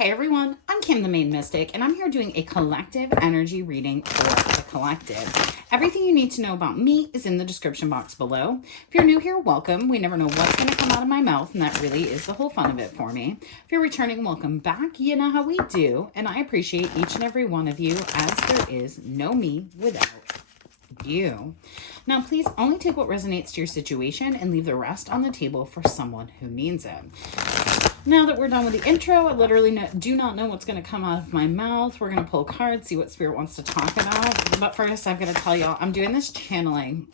Hey everyone, I'm Kim the Maine Mystic, and I'm here doing a collective energy reading for the collective. Everything you need to know about me is in the description box below. If you're new here, welcome. We never know what's going to come out of my mouth, and that really is the whole fun of it for me. If you're returning, welcome back. You know how we do, and I appreciate each and every one of you, as there is no me without you. Now, please only take what resonates to your situation and leave the rest on the table for someone who needs it. Now that we're done with the intro, I literally do not know what's going to come out of my mouth. We're going to pull cards, see what Spirit wants to talk about. But first, I've got to tell y'all, I'm doing this channeling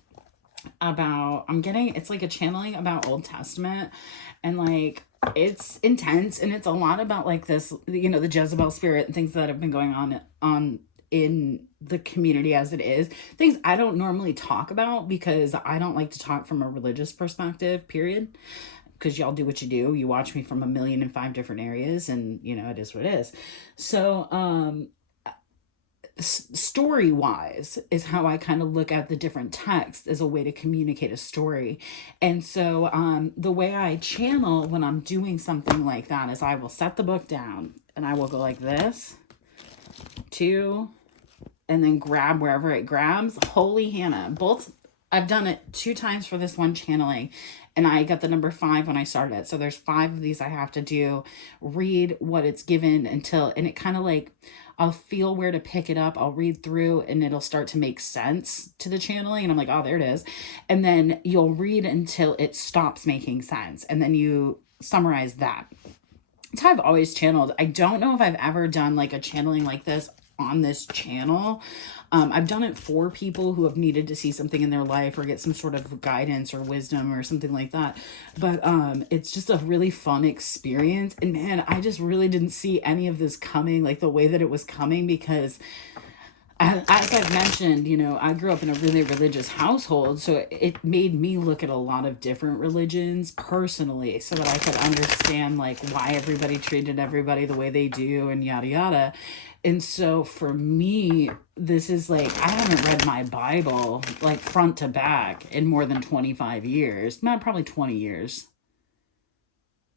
about, it's like a channeling about Old Testament. And like, it's intense. And it's a lot about like this, you know, the Jezebel spirit and things that have been going on in the community as it is. Things I don't normally talk about because I don't like to talk from a religious perspective, period. Because y'all do what you do. You watch me from 1,000,005 different areas, and you know, it is what it is. So story wise is how I kind of look at the different texts as a way to communicate a story. And so the way I channel when I'm doing something like that is I will set the book down and I will go like this, two, and then grab wherever it grabs. Holy Hannah. I've done it 2 times for this one channeling, and I got the number 5 when I started it. So there's 5 of these I have to do, read what it's given and it kind of like, I'll feel where to pick it up. I'll read through and it'll start to make sense to the channeling. And I'm like, oh, there it is. And then you'll read until it stops making sense. And then you summarize that. That's how I've always channeled. I don't know if I've ever done like a channeling like this on this channel. I've done it for people who have needed to see something in their life or get some sort of guidance or wisdom or something like that. But it's just a really fun experience. And man, I just really didn't see any of this coming, like the way that it was coming, because as I've mentioned, you know, I grew up in a really religious household, so it made me look at a lot of different religions personally so that I could understand like why everybody treated everybody the way they do and yada yada. And so for me, this is like, I haven't read my Bible like front to back in more than 25 years. Not probably 20 years.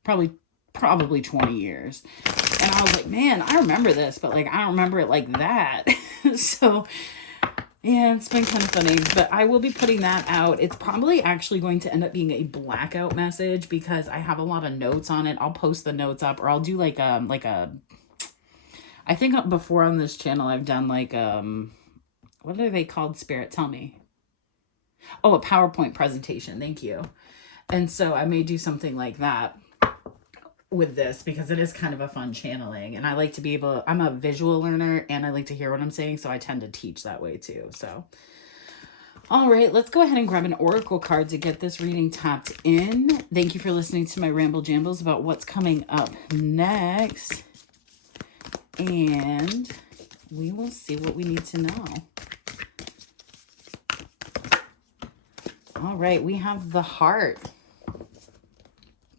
Probably 20 years. And I was like, man, I remember this, but like, I don't remember it like that. So yeah, it's been kind of funny, but I will be putting that out. It's probably actually going to end up being a blackout message because I have a lot of notes on it. I'll post the notes up, or I'll do like a, I think before on this channel, I've done like, what are they called, Spirit? Tell me. Oh, a PowerPoint presentation. Thank you. And so I may do something like that with this because it is kind of a fun channeling. And I like to be able, I'm a visual learner and I like to hear what I'm saying. So I tend to teach that way too. So, all right, let's go ahead and grab an oracle card to get this reading tapped in. Thank you for listening to my ramble jambles about what's coming up next. And we will see what we need to know. All right, we have the Heart.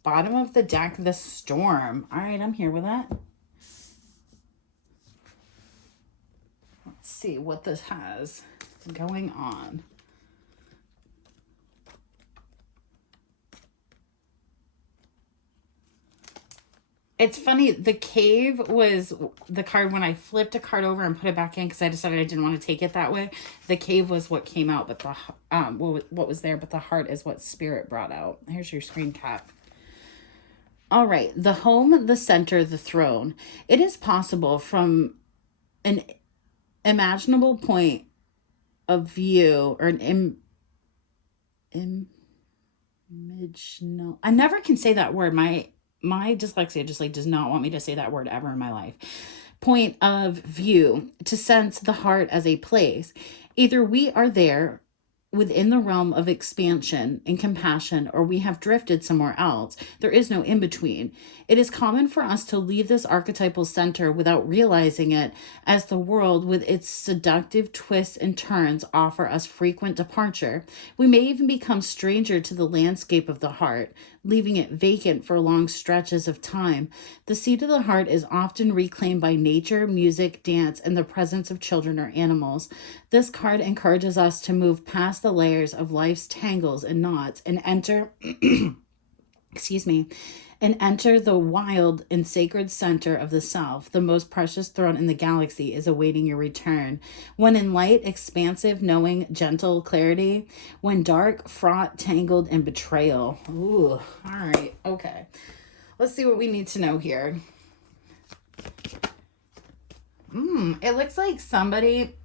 Bottom of the deck, the Storm. All right, I'm here with that. Let's see what this has going on. It's funny, the Cave was the card when I flipped a card over and put it back in because I decided I didn't want to take it that way. The Cave was what came out, but the what was there, but the Heart is what Spirit brought out. Here's your screen cap. All right, the home, the center, the throne. It is possible from an imaginable point of view, or an imaginal. I never can say that word. My dyslexia just like does not want me to say that word ever in my life. Point of view, to sense the heart as a place. Either we are there within the realm of expansion and compassion, or we have drifted somewhere else. There is no in between. It is common for us to leave this archetypal center without realizing it, as the world with its seductive twists and turns offer us frequent departure. We may even become stranger to the landscape of the heart, leaving it vacant for long stretches of time. The seat of the heart is often reclaimed by nature, music, dance, and the presence of children or animals. This card encourages us to move past the layers of life's tangles and knots and enter, excuse me, and enter the wild and sacred center of the self. The most precious throne in the galaxy is awaiting your return. When in light, expansive, knowing, gentle clarity. When dark, fraught, tangled, and betrayal. Ooh, all right, okay. Let's see what we need to know here. It looks like somebody...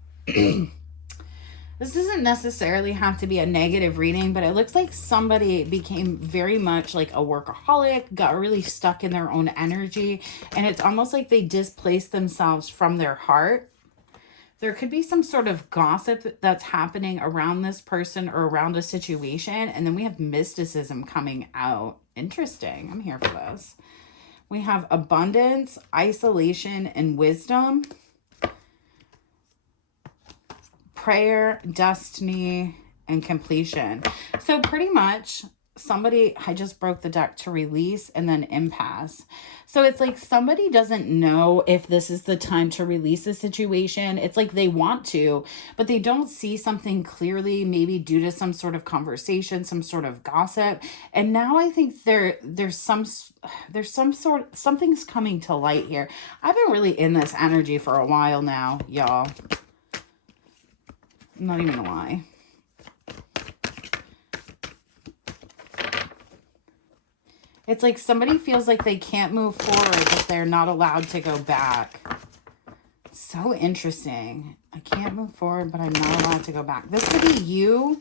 This doesn't necessarily have to be a negative reading, but it looks like somebody became very much like a workaholic, got really stuck in their own energy, and it's almost like they displaced themselves from their heart. There could be some sort of gossip that's happening around this person or around a situation, and then we have mysticism coming out. Interesting. I'm here for this. We have abundance, isolation, and wisdom. Prayer, destiny, and completion. So pretty much somebody, I just broke the deck to release and then impasse. So it's like somebody doesn't know if this is the time to release a situation. It's like they want to, but they don't see something clearly, maybe due to some sort of conversation, some sort of gossip. And now I think there's something's coming to light here. I've been really in this energy for a while now, y'all. I'm not even gonna lie. It's like somebody feels like they can't move forward, but they're not allowed to go back. So interesting. I can't move forward, but I'm not allowed to go back. This could be you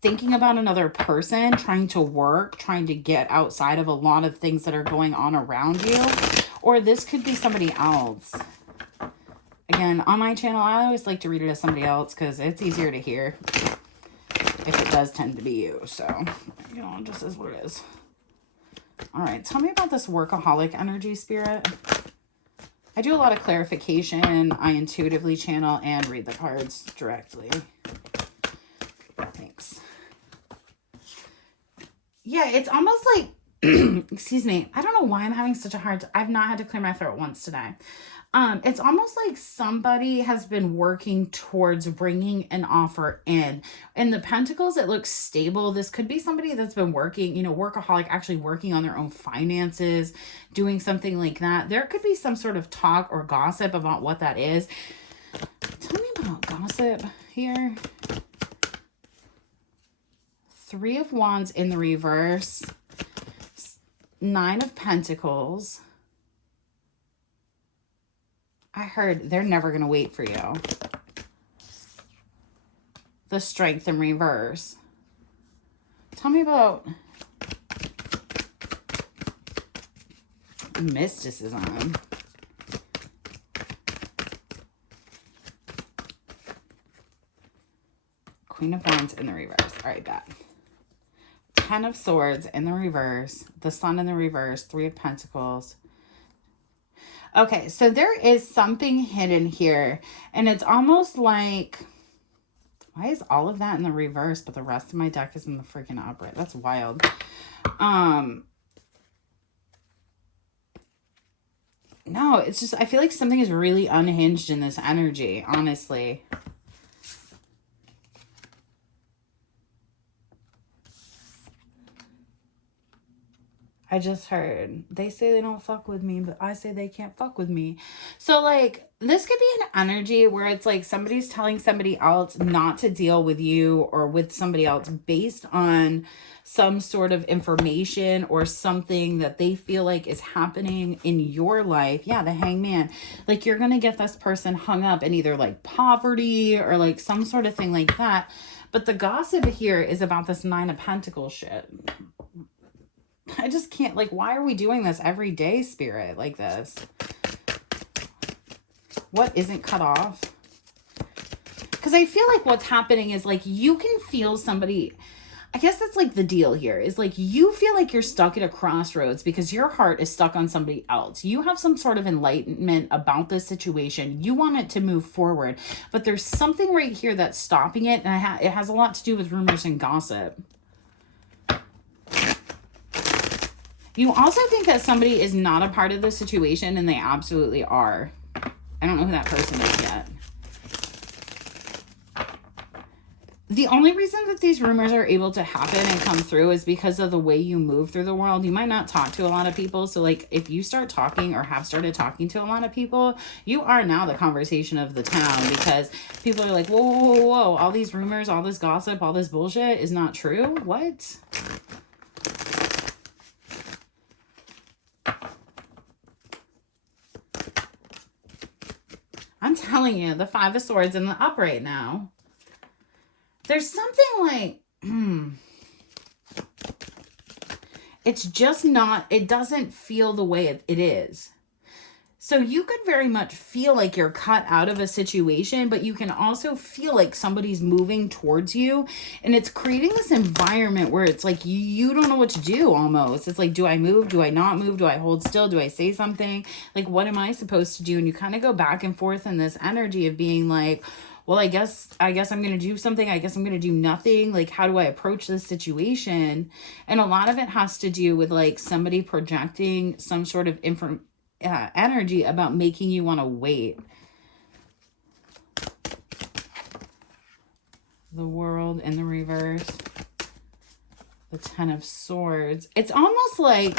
thinking about another person, trying to work, trying to get outside of a lot of things that are going on around you. Or this could be somebody else. Again, on my channel, I always like to read it as somebody else because it's easier to hear if it does tend to be you. So, you know, it just is what it is. All right, tell me about this workaholic energy, Spirit. I do a lot of clarification. I intuitively channel and read the cards directly. Thanks. Yeah, it's almost like, excuse me, I don't know why I'm having such a hard time. I've not had to clear my throat once today. It's almost like somebody has been working towards bringing an offer in. In the Pentacles, it looks stable. This could be somebody that's been working, you know, workaholic, actually working on their own finances, doing something like that. There could be some sort of talk or gossip about what that is. Tell me about gossip here. 3 of Wands in the reverse. 9 of Pentacles. I heard they're never going to wait for you. The Strength in reverse. Tell me about mysticism. Queen of Wands in the reverse. All right, bet. 10 of Swords in the reverse. The Sun in the reverse. 3 of Pentacles. Okay, so there is something hidden here, and it's almost like, why is all of that in the reverse, but the rest of my deck is in the freaking upright? That's wild. No, it's just, I feel like something is really unhinged in this energy, honestly. I just heard they say they don't fuck with me, but I say they can't fuck with me. So like this could be an energy where it's like somebody's telling somebody else not to deal with you or with somebody else based on some sort of information or something that they feel like is happening in your life. Yeah, the Hangman. Like you're going to get this person hung up in either like poverty or like some sort of thing like that. But the gossip here is about this 9 of Pentacles shit. I just can't, like, why are we doing this every day, Spirit, like this? What isn't cut off? Because I feel like what's happening is, like, you can feel somebody, I guess that's, like, the deal here, is, like, you feel like you're stuck at a crossroads because your heart is stuck on somebody else. You have some sort of enlightenment about this situation. You want it to move forward, but there's something right here that's stopping it, and it has a lot to do with rumors and gossip. You also think that somebody is not a part of the situation, and they absolutely are. I don't know who that person is yet. The only reason that these rumors are able to happen and come through is because of the way you move through the world. You might not talk to a lot of people. So like if you start talking or have started talking to a lot of people, you are now the conversation of the town, because people are like, whoa, whoa, whoa, whoa. All these rumors, all this gossip, all this bullshit is not true. What? I'm telling you, the Five of Swords in the upright now. There's something like, it's just not, it doesn't feel the way it is. So you could very much feel like you're cut out of a situation, but you can also feel like somebody's moving towards you. And it's creating this environment where it's like you don't know what to do almost. It's like, do I move? Do I not move? Do I hold still? Do I say something? Like, what am I supposed to do? And you kind of go back and forth in this energy of being like, well, I guess I'm going to do something. I guess I'm going to do nothing. Like, how do I approach this situation? And a lot of it has to do with like somebody projecting some sort of energy about making you want to wait. The World in the reverse. The Ten of Swords. It's almost like,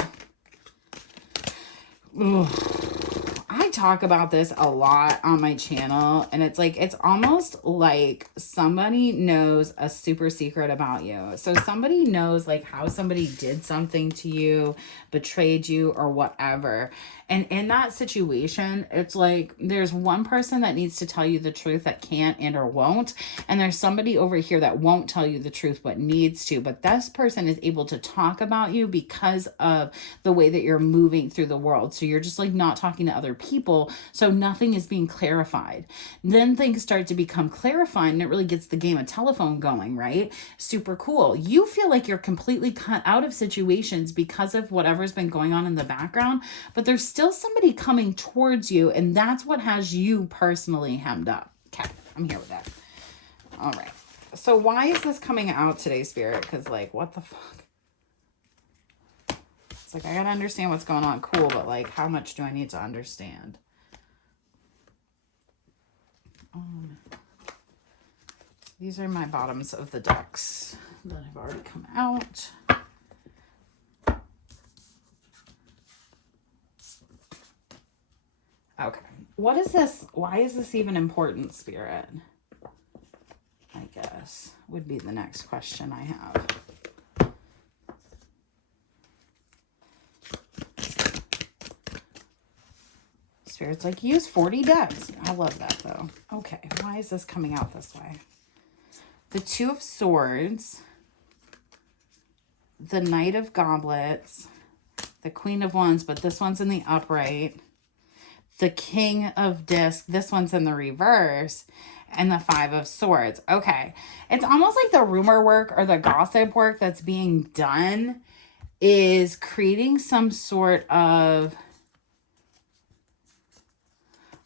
I talk about this a lot on my channel, and it's like, it's almost like somebody knows a super secret about you. So somebody knows like how somebody did something to you, betrayed you, or whatever. And in that situation, it's like there's one person that needs to tell you the truth that can't and or won't. And there's somebody over here that won't tell you the truth but needs to. But this person is able to talk about you because of the way that you're moving through the world. So you're just like not talking to other people. So nothing is being clarified. Then things start to become clarified, and it really gets the game of telephone going, right? Super cool. You feel like you're completely cut out of situations because of whatever's been going on in the background, but there's still somebody coming towards you, and that's what has you personally hemmed up. Okay, I'm here with that. All right. So why is this coming out today, Spirit? Because like, what the fuck? It's like, I gotta understand what's going on. Cool, but like, how much do I need to understand? These are my bottoms of the decks that have already come out. Okay. What is this? Why is this even important, Spirit? I guess would be the next question I have. Spirit's like, use 40 decks. I love that though. Okay. Why is this coming out this way? The Two of Swords, the Knight of Goblets, the Queen of Wands, but this one's in the upright, the King of Discs, this one's in the reverse, and the Five of Swords. Okay. It's almost like the rumor work or the gossip work that's being done is creating some sort of,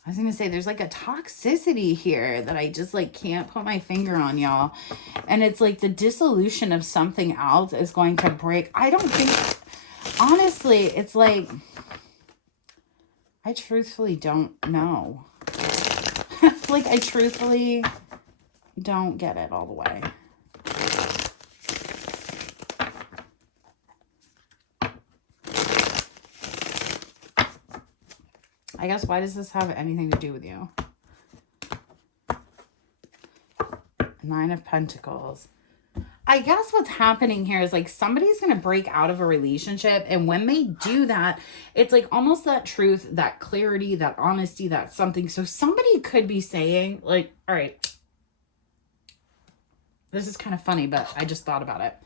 I was going to say, there's like a toxicity here that I just like can't put my finger on, y'all. And it's like the dissolution of something else is going to break. I don't think, honestly, it's like, I truthfully don't know. Like, I truthfully don't get it all the way. I guess, why does this have anything to do with you? Nine of Pentacles. I guess what's happening here is like somebody's going to break out of a relationship. And when they do that, it's like almost that truth, that clarity, that honesty, that something. So somebody could be saying like, all right, this is kind of funny, but I just thought about it.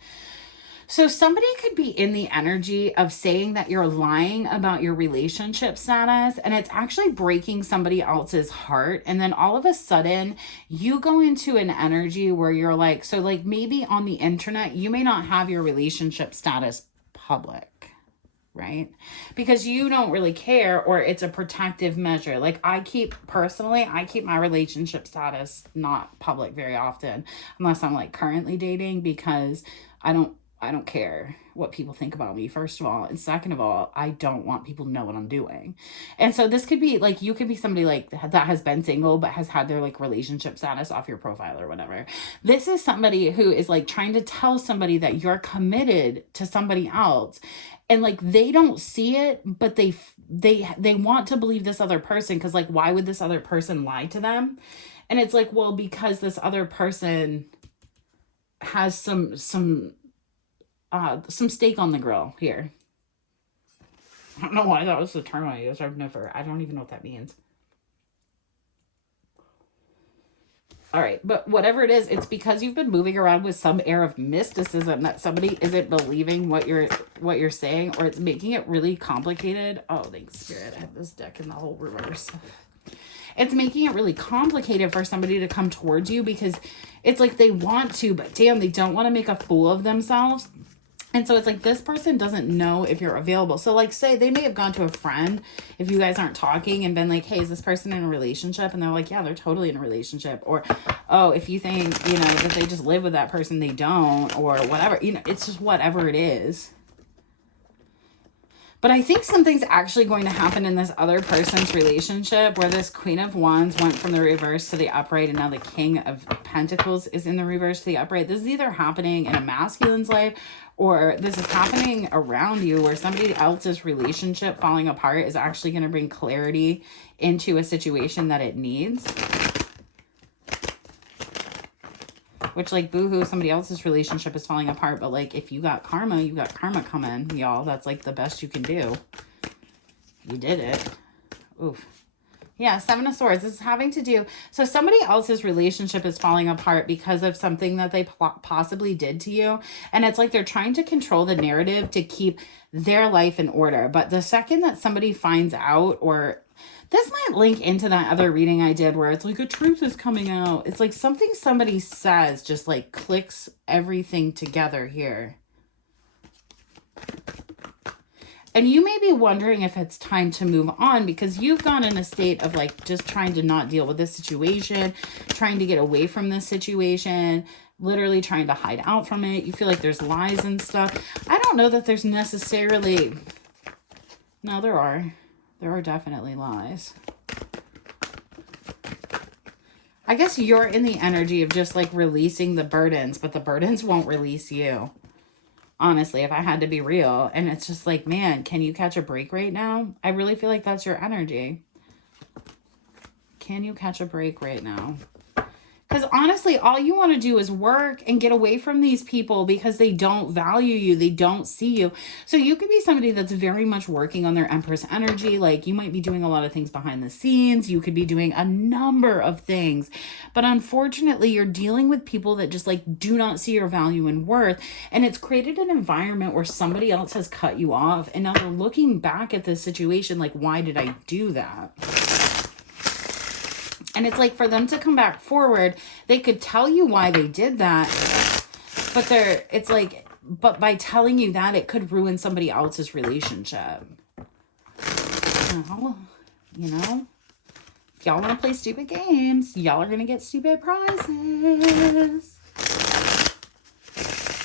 So somebody could be in the energy of saying that you're lying about your relationship status, and it's actually breaking somebody else's heart. And then all of a sudden you go into an energy where you're like, so like maybe on the internet, you may not have your relationship status public, right? Because you don't really care, or it's a protective measure. Like I keep my relationship status not public very often, unless I'm like currently dating, because I I don't care what people think about me, first of all. And second of all, I don't want people to know what I'm doing. And so this could be like, you could be somebody like that has been single, but has had their like relationship status off your profile or whatever. This is somebody who is like trying to tell somebody that you're committed to somebody else. And like, they don't see it, but they want to believe this other person. Cause like, why would this other person lie to them? And it's like, well, because this other person has some steak on the grill here. I don't know why that was the term I used. I don't even know what that means. All right, but whatever it is, it's because you've been moving around with some air of mysticism that somebody isn't believing what you're saying, or it's making it really complicated. Oh, thanks, Spirit. I have this deck in the whole reverse. It's making it really complicated for somebody to come towards you because it's like they want to, but damn, they don't want to make a fool of themselves. And so it's like this person doesn't know if you're available. So like, say they may have gone to a friend if you guys aren't talking and been like, hey, is this person in a relationship? And they're like, yeah, they're totally in a relationship. Or, oh, if you think, that they just live with that person, they don't, or whatever. It's just whatever it is. But I think something's actually going to happen in this other person's relationship where this Queen of Wands went from the reverse to the upright, and now the King of Pentacles is in the reverse to the upright. This is either happening in a masculine's life, or this is happening around you where somebody else's relationship falling apart is actually going to bring clarity into a situation that it needs. Which, like, boohoo, somebody else's relationship is falling apart. But, like, if you got karma coming, y'all. That's, like, the best you can do. You did it. Oof. Yeah, Seven of Swords. This is having to do... So, somebody else's relationship is falling apart because of something that they possibly did to you. And it's like they're trying to control the narrative to keep their life in order. But the second that somebody finds out, or... This might link into that other reading I did where it's like a truth is coming out. It's like something somebody says just like clicks everything together here. And you may be wondering if it's time to move on because you've gone in a state of like just trying to not deal with this situation, trying to get away from this situation, literally trying to hide out from it. You feel like there's lies and stuff. I don't know that there's necessarily... No, there are. There are definitely lies. I guess you're in the energy of just like releasing the burdens, but the burdens won't release you. Honestly, if I had to be real. And it's just like, man, can you catch a break right now? I really feel like that's your energy. Can you catch a break right now? Because honestly, all you want to do is work and get away from these people because they don't value you. They don't see you. So you could be somebody that's very much working on their Empress energy. Like you might be doing a lot of things behind the scenes. You could be doing a number of things. But unfortunately, you're dealing with people that just like do not see your value and worth. And it's created an environment where somebody else has cut you off. And now they're looking back at this situation like, why did I do that? And it's like for them to come back forward, they could tell you why they did that. But it's like, but by telling you that, it could ruin somebody else's relationship. Well, if y'all want to play stupid games, y'all are going to get stupid prizes.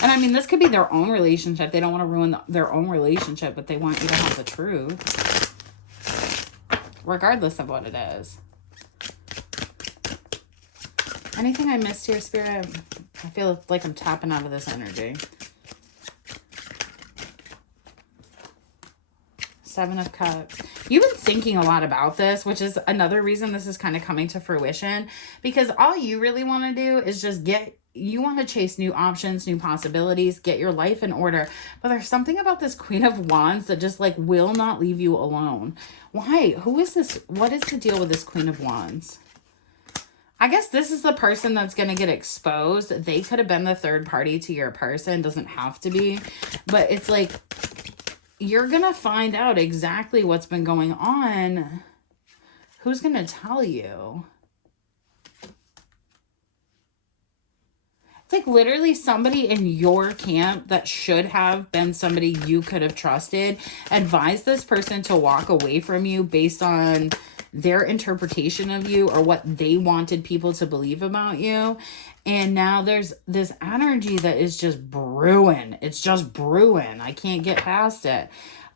And I mean, this could be their own relationship. They don't want to ruin their own relationship, but they want you to have the truth. Regardless of what it is. Anything I missed here, Spirit? I feel like I'm tapping out of this energy. Seven of Cups. You've been thinking a lot about this, which is another reason this is kind of coming to fruition. Because all you really want to do is just you want to chase new options, new possibilities, get your life in order. But there's something about this Queen of Wands that just like will not leave you alone. Why? Who is this? What is the deal with this Queen of Wands? I guess this is the person that's going to get exposed. They could have been the third party to your person. Doesn't have to be. But it's like, you're going to find out exactly what's been going on. Who's going to tell you? It's like literally somebody in your camp that should have been somebody you could have trusted. Advise this person to walk away from you based on their interpretation of you or what they wanted people to believe about you. And now there's this energy that is just brewing. It's just brewing. I can't get past it.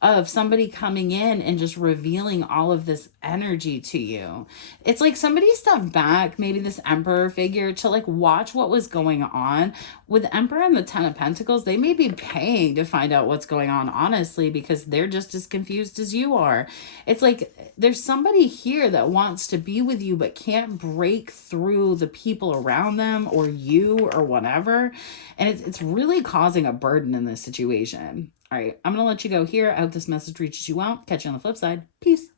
Of somebody coming in and just revealing all of this energy to you. It's like somebody stepped back, maybe this emperor figure, to like watch what was going on. With Emperor and the Ten of Pentacles, they may be paying to find out what's going on, honestly, because they're just as confused as you are. It's like there's somebody here that wants to be with you but can't break through the people around them or you or whatever. And it's really causing a burden in this situation. All right, I'm going to let you go here. I hope this message reaches you well. Catch you on the flip side. Peace.